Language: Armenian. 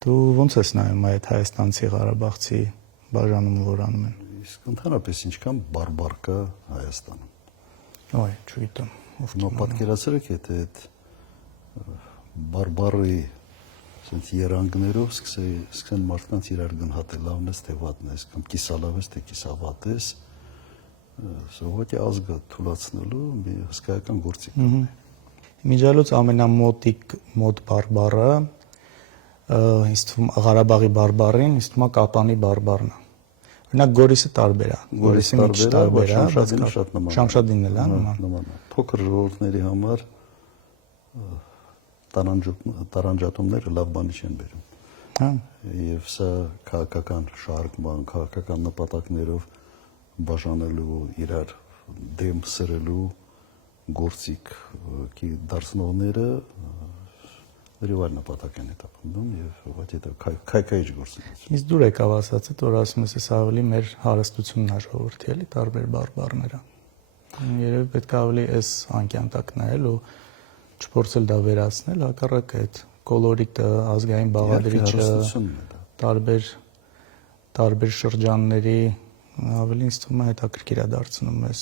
Դու ո՞նց ես նայում այդ հայաստանցի Ղարաբաղցի բաժանումը, որ անում են։ Իսկ ընդհանրապես ինչքան բարբար կա Հայաստանում։ Ոայ, չգիտեմ, ով Նո պատկերացրեք, եթե այդ բարբարի ասենց երանգներով սկսեն մարդկանց իրար գնահատել, լավն ես թե վատն ես, կամ կիսալավ ես թե կիսավատ ես, սովետի ազգը թուլացնելու մի հսկայական գործիք է։ Իմիջիալոց ամենամոտ բարբառը ինձ թվում Ղարաբաղի բարբառին, ինձ թվում Կապանի բարբառն է։ Օրինակ Գորիսը տարբեր է, Գորիսը մի քիչ տարբեր է, բայց Շամշադինն էլ է նման։ Փոքր ժողովուրդների համար տարանջատումները լավ բանի չեն բերում։ Հա։ Եվ սա քաղաքական շարժման, քաղաքական նպատակներով բաժանելու, իրար դեմ սրելու գործիք դարձնողները այլ նպատակ են հետապնդում եւ ուղղակի դա քայքայիչ գործունեություն։ Իսկ դուր եկավ ասածդ, որ ասում ես ավելի մեր հարստությունն է ժողովրդի, էլի տարբեր բարբառները։ Երևի պետք է ավելի էս անկյան տակ նայել ու չփորձել դա վերացնել, հակառակը այդ կոլորիտը, ազգային բաղադրիչը, տարբեր շրջանների ավելի ինձ թվում է հետաքրքիր է դարձնում մեզ։